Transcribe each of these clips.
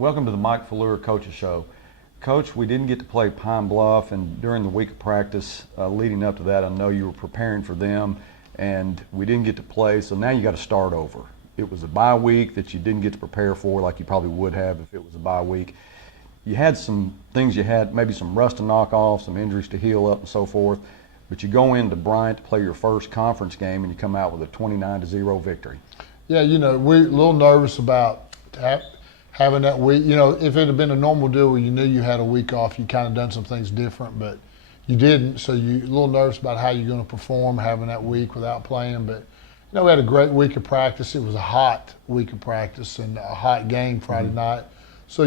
Welcome to the Mike Falleur Coaches Show. Coach, we didn't get to play Pine Bluff, and during the week of practice leading up to that, I know you were preparing for them, and we didn't get to play, so now you got to start over. It was a bye week that you didn't get to prepare for like you probably would have if it was a bye week. You had some things you had, maybe some rust to knock off, some injuries to heal up and so forth, but you go into Bryant to play your first conference game and you come out with a 29-0 victory. Yeah, we're a little nervous about having that week. If it had been a normal deal where you knew you had a week off, you kind of done some things different, but you didn't, so you're a little nervous about how you're going to perform having that week without playing. But, we had a great week of practice. It was a hot week of practice and a hot game Friday night. So,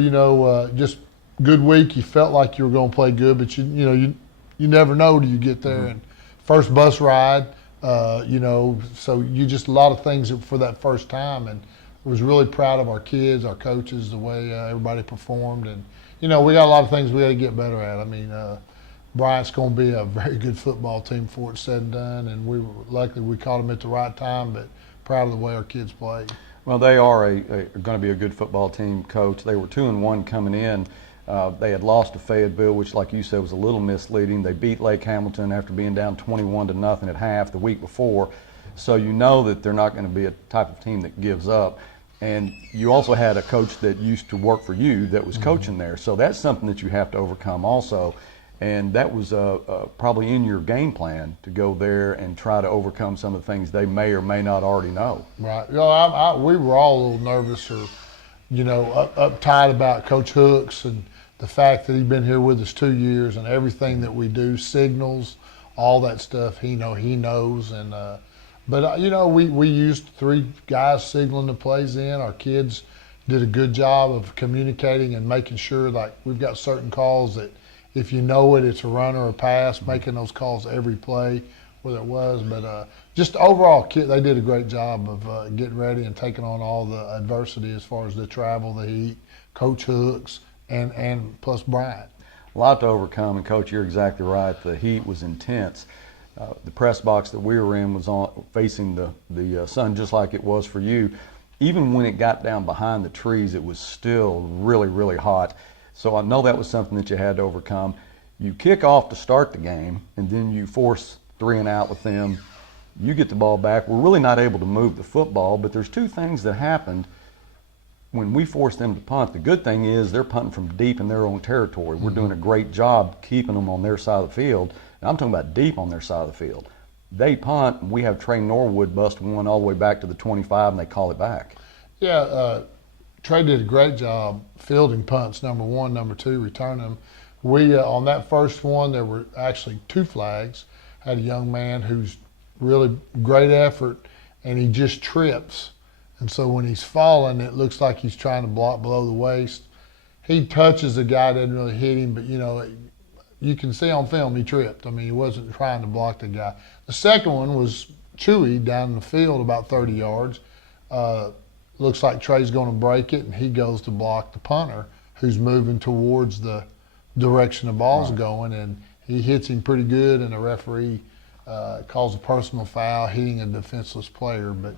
just good week. You felt like you were going to play good, but you never know till you get there. And first bus ride, so you just a lot of things for that first time. And I was really proud of our kids, our coaches, the way everybody performed. And, we got a lot of things we got to get better at. I mean, Bryant's going to be a very good football team before it's said and done. And luckily we caught them at the right time, but proud of the way our kids played. Well, they are going to be a good football team, Coach. They were 2-1 coming in. They had lost to Fayetteville, which, like you said, was a little misleading. They beat Lake Hamilton after being down 21-0 at half the week before. So you know that they're not going to be a type of team that gives up. And you also had a coach that used to work for you that was coaching there. So that's something that you have to overcome also. And that was probably in your game plan to go there and try to overcome some of the things they may or may not already know. Right. We were all a little nervous or, uptight about Coach Hooks and the fact that he'd been here with us 2 years and everything that we do, signals, all that stuff, he knows. And but we used 3 guys signaling the plays in. Our kids did a good job of communicating and making sure, like, we've got certain calls that if you know it, it's a run or a pass, making those calls every play, whether it was. But just overall, they did a great job of getting ready and taking on all the adversity as far as the travel, the heat, Coach Hooks, and plus Bryant. A lot to overcome, and Coach, you're exactly right. The heat was intense. The press box that we were in was facing the sun just like it was for you. Even when it got down behind the trees, it was still really, really hot. So I know that was something that you had to overcome. You kick off to start the game, and then you force 3 and out with them. You get the ball back. We're really not able to move the football, but there's 2 things that happened when we forced them to punt. The good thing is they're punting from deep in their own territory. We're doing a great job keeping them on their side of the field. And I'm talking about deep on their side of the field. They punt, and we have Trey Norwood bust one all the way back to the 25, and they call it back. Yeah, Trey did a great job fielding punts, number 1, number 2, returning them. We, on that first one, there were actually 2 flags. Had a young man who's really great effort, and he just trips. And so when he's falling, it looks like he's trying to block below the waist. He touches the guy, doesn't really hit him, but you can see on film he tripped. I mean, he wasn't trying to block the guy. The second one was Chewy down in the field about 30 yards. Looks like Trey's going to break it, and he goes to block the punter who's moving towards the direction the ball's going, and he hits him pretty good, and the referee calls a personal foul, hitting a defenseless player. But,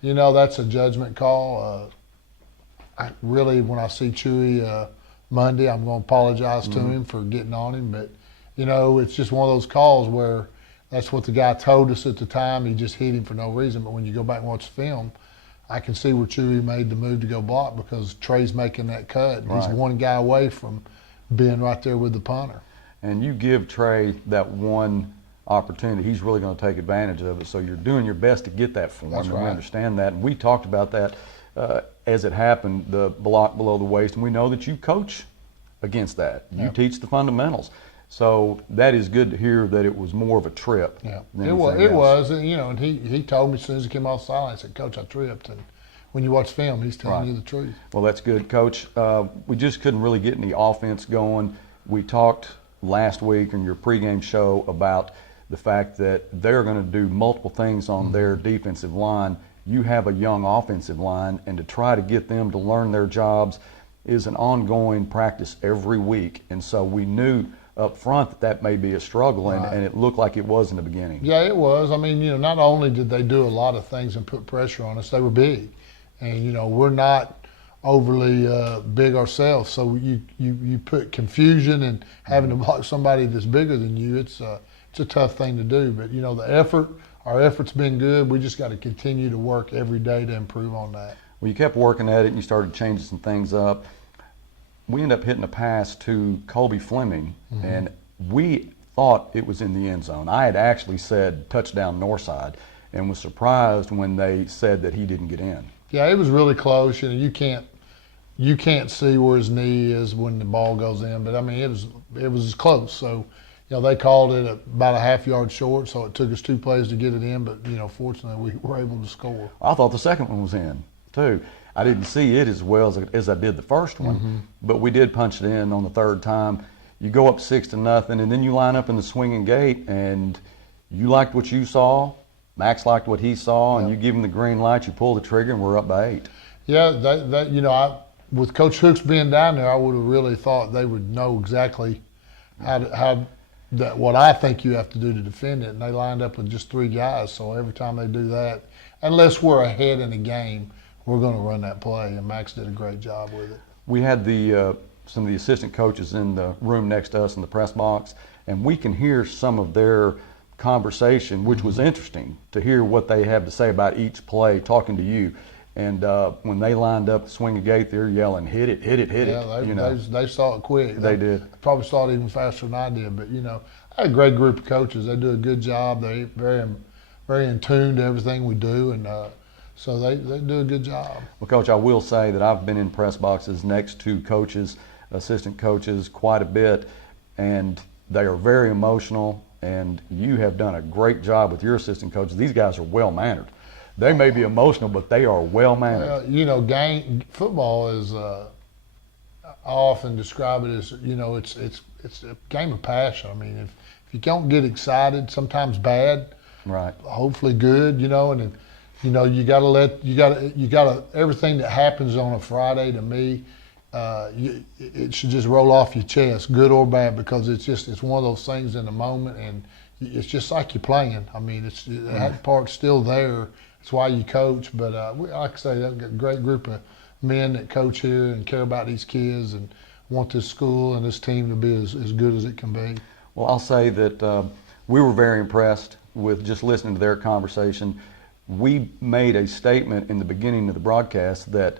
that's a judgment call. When I see Chewy Monday, I'm going to apologize to him for getting on him. But, it's just one of those calls where that's what the guy told us at the time. He just hit him for no reason. But when you go back and watch the film, I can see where Chewy made the move to go block because Trey's making that cut. Right. He's one guy away from being right there with the punter. And you give Trey that one opportunity, he's really going to take advantage of it. So you're doing your best to get that for him. That's right. We understand that. And we talked about that as it happened, the block below the waist. And we know that you coach against that. You teach the fundamentals. So that is good to hear that it was more of a trip. Yeah, it was. And he told me as soon as he came off the sideline, he said, "Coach, I tripped." And when you watch film, he's telling you the truth. Well, that's good, Coach. We just couldn't really get any offense going. We talked last week in your pregame show about the fact that they're going to do multiple things on their defensive line. You have a young offensive line, and to try to get them to learn their jobs is an ongoing practice every week. And so we knew up front that may be a struggle, and it looked like it was in the beginning. Yeah, it was. I mean, not only did they do a lot of things and put pressure on us, they were big. And, we're not overly big ourselves. So you put confusion and having to block somebody that's bigger than you. It's a tough thing to do. But you know, our effort's been good. We just got to continue to work every day to improve on that. Well, you kept working at it and you started changing some things up. We ended up hitting a pass to Colby Fleming, and we thought it was in the end zone. I had actually said touchdown Northside and was surprised when they said that he didn't get in. Yeah, it was really close. You know, you can't see where his knee is when the ball goes in, but I mean it was close. So, you know, they called it about a half yard short, so it took us 2 plays to get it in, but you know, fortunately we were able to score. I thought the second one was in too. I didn't see it as well as I did the first one, but we did punch it in on the third time. You go up 6-0, and then you line up in the swinging gate, and you liked what you saw. Max liked what he saw, and you give him the green light. You pull the trigger, and we're up by 8. Yeah, that you know, with Coach Hooks being down there, I would have really thought they would know exactly what I think you have to do to defend it. And they lined up with just 3 guys, so every time they do that, unless we're ahead in the game, we're going to run that play. And Max did a great job with it. We had some of the assistant coaches in the room next to us in the press box, and we can hear some of their conversation, which was interesting to hear what they have to say about each play, talking to you. And when they lined up the swinging gate, they're yelling, "Hit it, hit it, hit it!" Yeah, they saw it quick. They did. Probably saw it even faster than I did. But you know, I had a great group of coaches. They do a good job. They very in tune to everything we do, and so they do a good job. Well, Coach, I will say that I've been in press boxes next to coaches, assistant coaches, quite a bit, and they are very emotional. And you have done a great job with your assistant coaches. These guys are well mannered. They may be emotional, but they are well mannered. You know, football is. I often describe it as, you know, it's a game of passion. I mean, if you don't get excited, sometimes bad, right? Hopefully good, you know, and then, you know, you got to everything that happens on a Friday to me, it should just roll off your chest, good or bad, because it's one of those things in the moment, and it's just like you're playing. I mean, that part's still there. It's why you coach. But like I say, I've got a great group of men that coach here and care about these kids and want this school and this team to be as good as it can be. Well, I'll say that we were very impressed with just listening to their conversation. We made a statement in the beginning of the broadcast that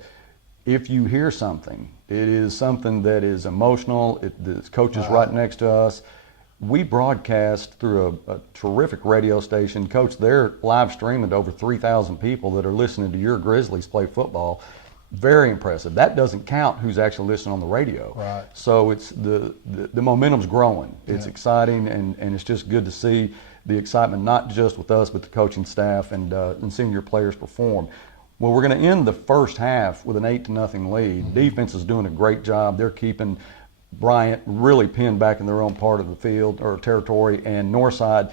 if you hear something, it is something that is emotional, the coach is right next to us. We broadcast through a terrific radio station. Coach, they're live streaming to over 3,000 people that are listening to your Grizzlies play football. Very impressive. That doesn't count who's actually listening on the radio. Right. So it's the momentum's growing. It's exciting, and it's just good to see the excitement, not just with us, but the coaching staff and seeing your players perform. Well, we're going to end the first half with an 8-0 lead. Defense is doing a great job. They're keeping Bryant really pinned back in their own part of the field or territory, and Northside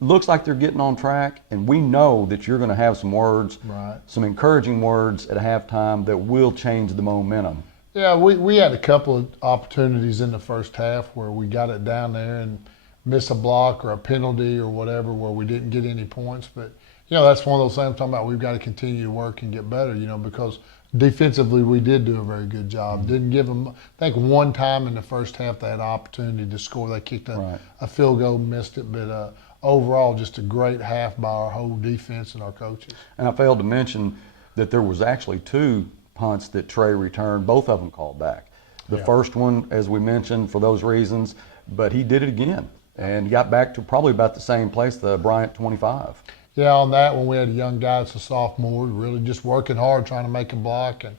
looks like they're getting on track, and we know that you're going to have some words, some encouraging words at halftime that will change the momentum. Yeah, we had a couple of opportunities in the first half where we got it down there and miss a block or a penalty or whatever where we didn't get any points. But, you know, that's one of those things I'm talking about. We've got to continue to work and get better, you know, because defensively we did do a very good job. Didn't give them, I think one time in the first half they had an opportunity to score. They kicked a field goal, missed it, but overall just a great half by our whole defense and our coaches. And I failed to mention that there was actually 2 punts that Trey returned, both of them called back. The first one, as we mentioned, for those reasons, but he did it again and got back to probably about the same place, the Bryant 25. Yeah, on that one we had a young guy that's a sophomore, really just working hard trying to make a block and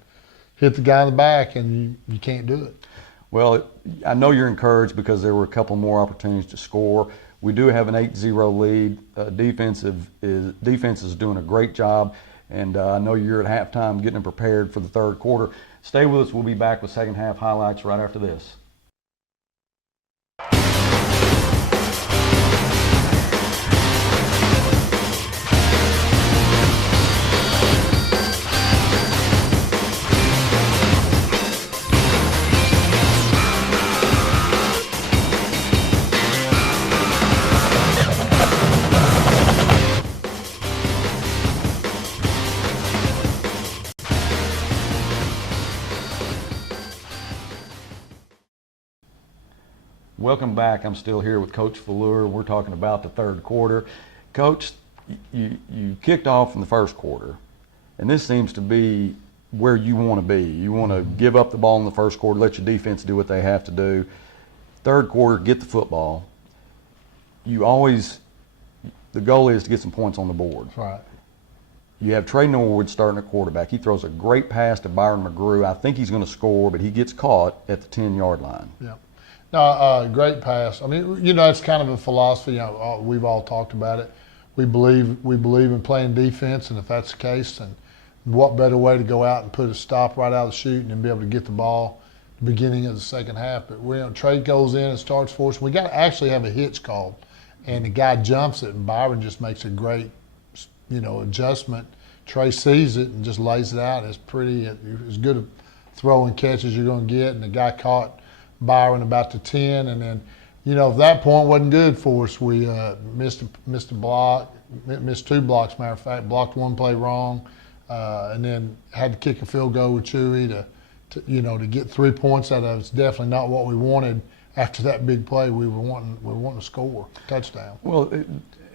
hit the guy in the back, and you can't do it. Well, I know you're encouraged because there were a couple more opportunities to score. We do have an 8-0 lead. Defense is doing a great job, and I know you're at halftime getting them prepared for the third quarter. Stay with us. We'll be back with second half highlights right after this. Welcome back. I'm still here with Coach Falleur. We're talking about the third quarter. Coach, you kicked off in the first quarter, and this seems to be where you want to be. You want to give up the ball in the first quarter, let your defense do what they have to do. Third quarter, get the football. The goal is to get some points on the board. Right. You have Trey Norwood starting at quarterback. He throws a great pass to Byron McGrew. I think he's going to score, but he gets caught at the 10-yard line. Yeah. No, great pass. I mean, it's kind of a philosophy. We've all talked about it. We believe in playing defense, and if that's the case, then what better way to go out and put a stop right out of the chute and then be able to get the ball at the beginning of the second half. But Trey goes in and starts for us. We got to actually have a hitch called, and the guy jumps it, and Byron just makes a great adjustment. Trey sees it and just lays it out. It's pretty, as good a throw and catch as you're going to get. And the guy caught Byron about the 10. And then, at that point wasn't good for us. We missed a block, missed 2 blocks, matter of fact, blocked 1 play wrong, and then had to kick a field goal with Chewy to get 3 points out of it. It's definitely not what we wanted. After that big play, we were wanting to score a touchdown. Well,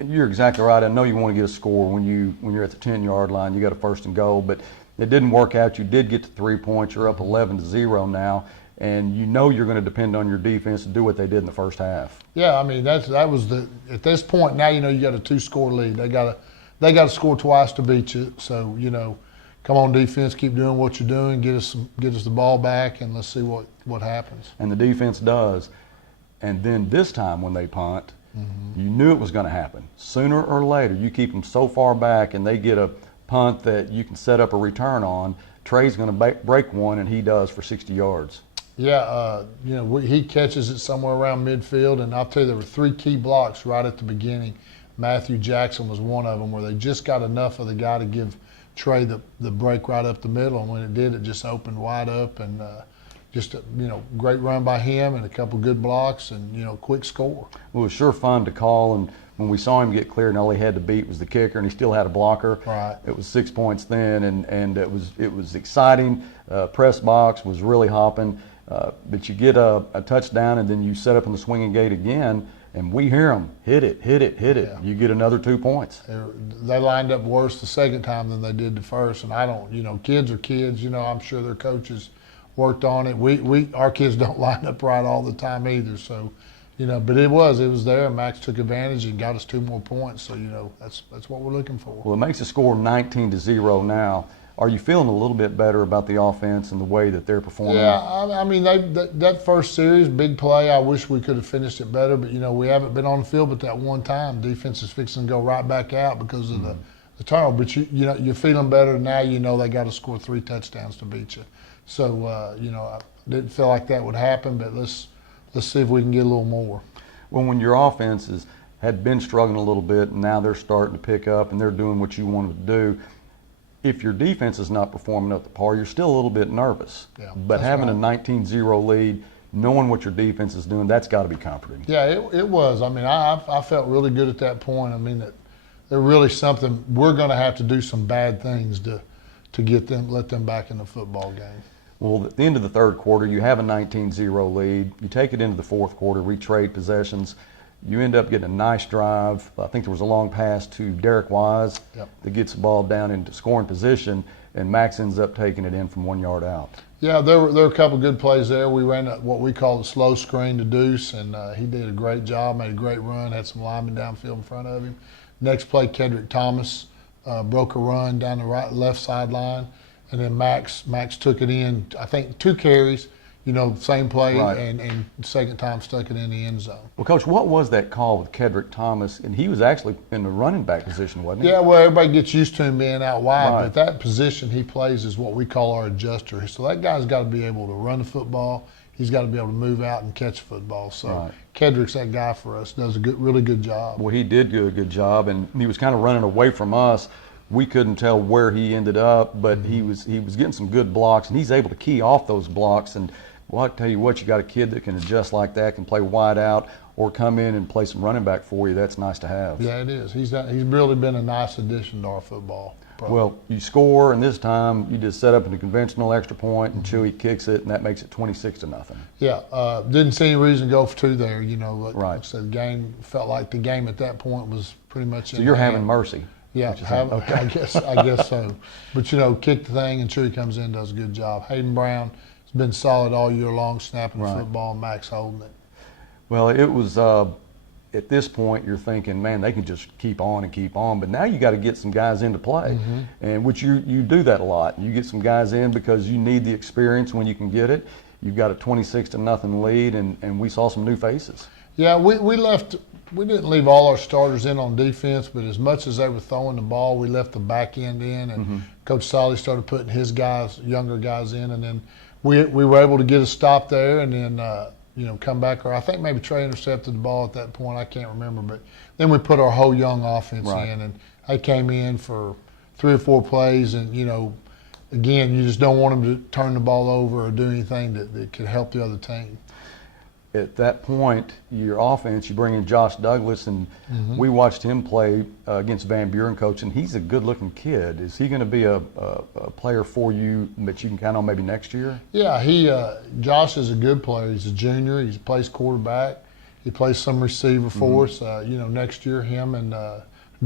you're exactly right. I know you want to get a score when you're at the 10-yard line. You got a first and goal, but it didn't work out. You did get to 3 points. You're up 11-0 now, and you're going to depend on your defense to do what they did in the first half. Yeah, I mean that was at this point now you got a 2-score lead. They got to score twice to beat you. So come on defense, keep doing what you're doing. Get us the ball back, and let's see what happens. And the defense does. And then this time when they punt, you knew it was going to happen. Sooner or later, you keep them so far back and they get a punt that you can set up a return on. Trey's going to break one, and he does for 60 yards. Yeah, he catches it somewhere around midfield, and I'll tell you, there were 3 key blocks right at the beginning. Matthew Jackson was one of them, where they just got enough of the guy to give Trey the break right up the middle, and when it did, it just opened wide up, and just a great run by him and a couple good blocks and quick score. Well, it was sure fun to call, and when we saw him get cleared and all he had to beat was the kicker, and he still had a blocker. Right. It was 6 points then, and it was exciting. Press box was really hopping, but you get a touchdown, and then you set up in the swinging gate again, and we hear them hit it. Yeah. You get another 2 points. They lined up worse the second time than they did the first, and I don't. Kids are kids. I'm sure their coaches worked on it. Our kids don't line up right all the time either. So, but it was there. Max took advantage and got us 2 more points. So, that's what we're looking for. Well, it makes the score 19-0 now. Are you feeling a little bit better about the offense and the way that they're performing? Yeah, I mean, that first series, big play, I wish we could have finished it better. But, we haven't been on the field but that one time. Defense is fixing to go right back out because of the turnover. But, you're feeling better now. They got to score 3 touchdowns to beat you. So, I didn't feel like that would happen, but let's see if we can get a little more. Well, when your offenses had been struggling a little bit and now they're starting to pick up and they're doing what you wanted to do, if your defense is not performing up to par, you're still a little bit nervous. Yeah, but having a 19-0 lead, knowing what your defense is doing, that's got to be comforting. Yeah, it was. I mean, I felt really good at that point. I mean, that they're really something. We're going to have to do some bad things to let them back in the football game. Well, at the end of the third quarter, you have a 19-0 lead. You take it into the fourth quarter, retrade possessions. You end up getting a nice drive. I think there was a long pass to Derek Wise that gets the ball down into scoring position, and Max ends up taking it in from 1 yard out. Yeah, there were a couple good plays there. We ran what we call the slow screen to Deuce, and he did a great job, made a great run, had some linemen downfield in front of him. Next play, Kedrick Thomas broke a run down the left sideline. And then Max took it in, I think 2 carries, same play, right. and second time stuck it in the end zone. Well, Coach, what was that call with Kedrick Thomas? And he was actually in the running back position, wasn't he? Yeah, well, everybody gets used to him being out wide, right. But that position he plays is what we call our adjuster. So that guy's got to be able to run the football. He's got to be able to move out and catch football. So right. Kedrick's that guy for us, does a really good job. Well, he did do a good job, and he was kind of running away from us. We couldn't tell where he ended up, but he was getting some good blocks, and he's able to key off those blocks. And well, I tell you what, you got a kid that can adjust like that, can play wide out, or come in and play some running back for you. That's nice to have. Yeah, it is. He's really been a nice addition to our football. problem. Well, you score, and this time you just set up in a conventional extra point, and Chewy kicks it, and that makes it 26-0. Yeah, didn't see any reason to go for two there. Like Right. I said, the game felt like the game at that point was pretty much. So you're having mercy. Yeah, okay. I guess so. But kick the thing, and Chewy comes in, does a good job. Hayden Brown has been solid all year long, snapping the football. Max holding it. Well, it was. At this point, you're thinking, man, they can just keep on and keep on. But now you got to get some guys into play, and which you do that a lot. You get some guys in because you need the experience when you can get it. You've got a 26-0 lead, and we saw some new faces. Yeah, we left. We didn't leave all our starters in on defense, but as much as they were throwing the ball, we left the back end in, and Coach Solly started putting his guys, younger guys in, and then we were able to get a stop there, and then come back. Or I think maybe Trey intercepted the ball at that point. I can't remember, but then we put our whole young offense in, and they came in for 3 or 4 plays, and again, you just don't want them to turn the ball over or do anything that could help the other team. At that point, your offense, you bring in Josh Douglas, and we watched him play against Van Buren, coach, and he's a good-looking kid. Is he going to be a player for you that you can count on maybe next year? Yeah, Josh is a good player. He's a junior. He plays quarterback. He plays some receiver for us. Next year, him and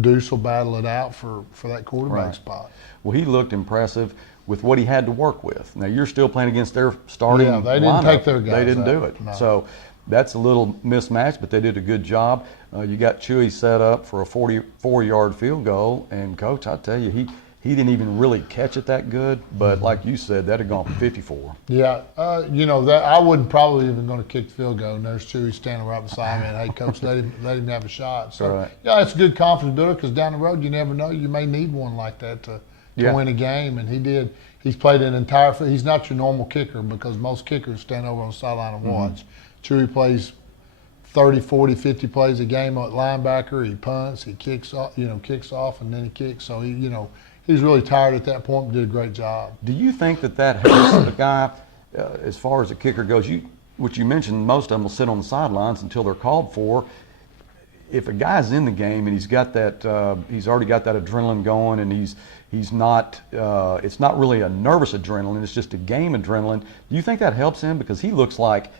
Deuce will battle it out for that quarterback spot. Well, he looked impressive with what he had to work with. Now, you're still playing against their starting lineup. They didn't take their guys They didn't out. do it. No. So that's a little mismatch, but they did a good job. You got Chewy set up for a 44-yard field goal, and, Coach, I tell you, he didn't even really catch it that good, but like you said, that had gone for 54. Yeah, that I wasn't probably even going to kick the field goal, and there's Chewy standing right beside me, and, hey, Coach, let him have a shot. So, it's a good confidence builder because down the road, you never know. You may need one like that to win a game, and he did. He's played an entire – he's not your normal kicker because most kickers stand over on the sideline and watch. Chewy plays 30, 40, 50 plays a game at linebacker. He punts, he kicks off, and then he kicks. So, he's really tired at that point, but did a great job. Do you think that helps the guy as far as the kicker goes? Which you mentioned, most of them will sit on the sidelines until they're called for. If a guy's in the game and he's got that, he's already got that adrenaline going, and he's not, it's not really a nervous adrenaline, it's just a game adrenaline. Do you think that helps him? Because he looks like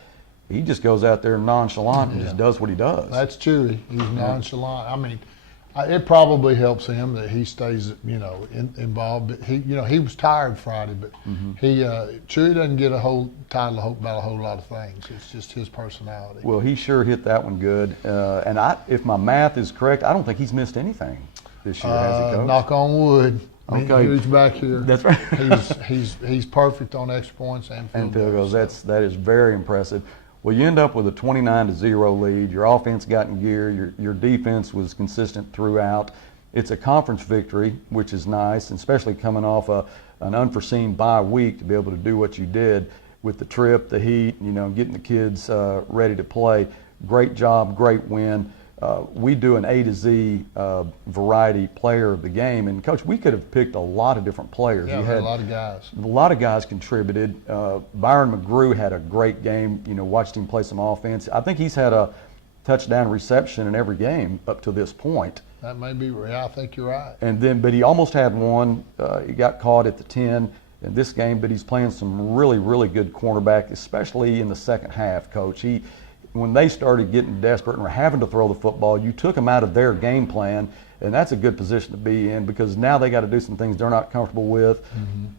he just goes out there nonchalant and just does what he does. That's Chewy. He's nonchalant. I mean, it probably helps him that he stays, involved. But he was tired Friday, but Chewy doesn't get a whole title about a whole lot of things. It's just his personality. Well, he sure hit that one good. And if my math is correct, I don't think he's missed anything this year, has he, Coach? Knock on wood. Okay. He's back here. That's right. he's perfect on extra points and field goals. That is very impressive. Well, you end up with a 29-0 lead. Your offense got in gear. Your defense was consistent throughout. It's a conference victory, which is nice, and especially coming off an unforeseen bye week to be able to do what you did with the trip, the heat, getting the kids ready to play. Great job, great win. We do an A to Z variety player of the game, and Coach, we could have picked a lot of different players. Yeah, we had a lot of guys. A lot of guys contributed. Byron McGrew had a great game. Watched him play some offense. I think he's had a touchdown reception in every game up to this point. That may be right. I think you're right. But he almost had one. He got caught at the 10 in this game, but he's playing some really, really good cornerback, especially in the second half, Coach. When they started getting desperate and were having to throw the football, you took them out of their game plan, and that's a good position to be in because now they got to do some things they're not comfortable with.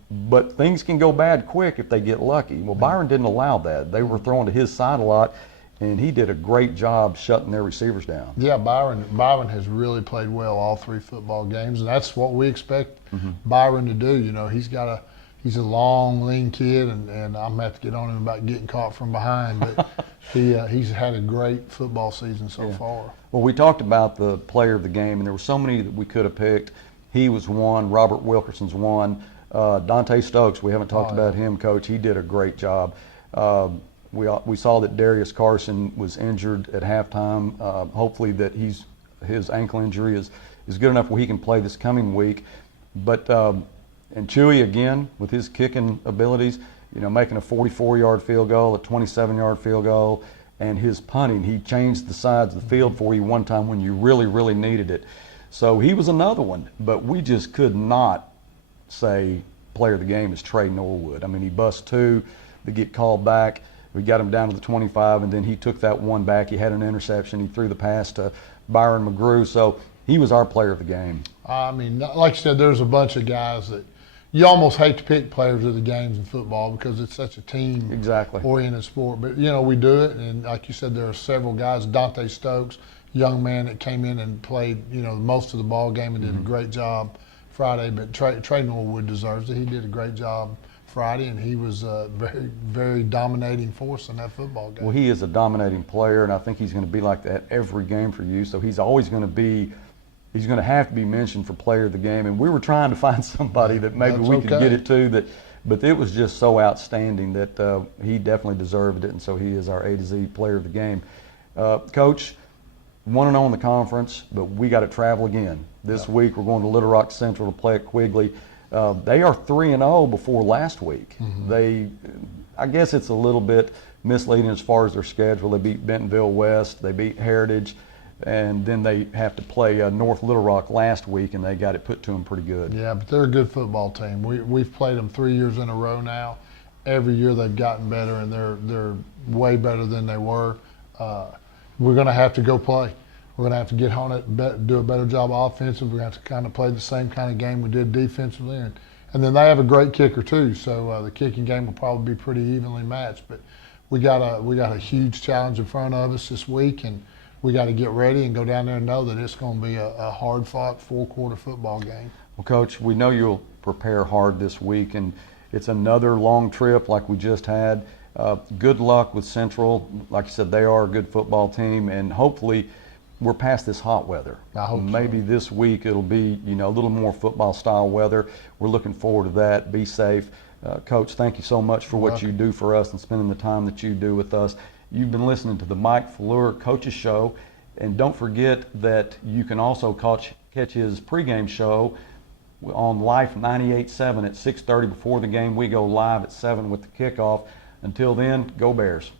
But things can go bad quick if they get lucky. Well, Byron didn't allow that. They were throwing to his side a lot, and he did a great job shutting their receivers down. Yeah, Byron has really played well all 3 football games, and that's what we expect Byron to do. He's a long, lean kid, and I'm going to have to get on him about getting caught from behind. But he's had a great football season so far. Well, we talked about the player of the game, and there were so many that we could have picked. He was one. Robert Wilkerson's one. Dante Stokes, we haven't talked about him, Coach. He did a great job. We saw that Darius Carson was injured at halftime. Hopefully that his ankle injury is good enough where he can play this coming week. But and Chewy, again, with his kicking abilities, making a 44-yard field goal, a 27-yard field goal, and his punting. He changed the sides of the field for you one time when you really, really needed it. So he was another one, but we just could not say player of the game is Trey Norwood. I mean, he bust two to get called back. We got him down to the 25, and then he took that one back. He had an interception. He threw the pass to Byron McGrew. So he was our player of the game. I mean, like you said, there's a bunch of guys that you almost hate to pick players of the games in football because it's such a team-oriented sport. But, you know, we do it, and like you said, there are several guys. Dante Stokes, young man that came in and played, you know, most of the ball game and did a great job Friday. But Trey Norwood deserves it. He did a great job Friday, and he was a very, very dominating force in that football game. Well, he is a dominating player, and I think he's going to be like that every game for you. So he's always going to be, he's going to have to be mentioned for player of the game. And we were trying to find somebody that maybe we could get it to, but it was just so outstanding that he definitely deserved it, and so he is our A to Z player of the game. Coach, 1-0 in the conference, but we got to travel again. This week we're going to Little Rock Central to play at Quigley. They are 3-0 before last week. I guess it's a little bit misleading as far as their schedule. They beat Bentonville West, they beat Heritage, and then they have to play North Little Rock last week, and they got it put to them pretty good. Yeah, but they're a good football team. We've played them 3 years in a row now. Every year they've gotten better, and they're way better than they were. We're going to have to go play. We're going to have to get on it, do a better job offensively. We're going to have to kind of play the same kind of game we did defensively. And then they have a great kicker too, so the kicking game will probably be pretty evenly matched. But we got a huge challenge in front of us this week, and we got to get ready and go down there and know that it's going to be a hard-fought four-quarter football game. Well, Coach, we know you'll prepare hard this week, and it's another long trip like we just had. Good luck with Central. Like you said, they are a good football team, and hopefully we're past this hot weather. I hope maybe so. This week it'll be, you know, a little more football-style weather. We're looking forward to that. Be safe. Coach, thank you so much for what you do for us and spending the time that you do with us. You've been listening to the Mike Falleur Coaches Show, and don't forget that you can also catch his pregame show on Life 98.7 at 6:30 before the game. We go live at 7 with the kickoff. Until then, go Bears.